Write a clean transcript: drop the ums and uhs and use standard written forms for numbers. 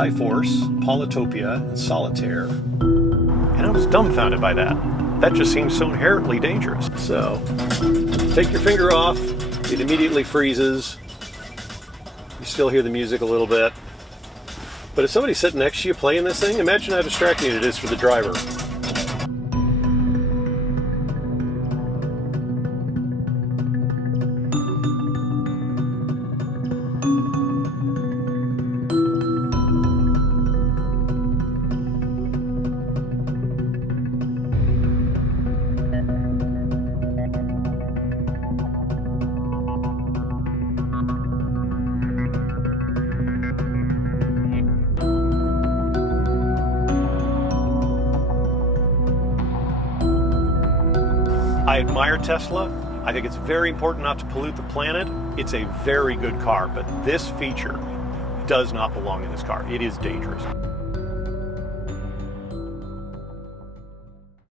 Skyforce, Polytopia, and Solitaire. And I was dumbfounded by that. That just seems so inherently dangerous. So, take your finger off, it immediately freezes. You still hear the music a little bit. But if somebody's sitting next to you playing this thing, imagine how distracting it is for the driver. I admire Tesla. I think it's very important not to pollute the planet. It's a very good car, but this feature does not belong in this car. It is dangerous.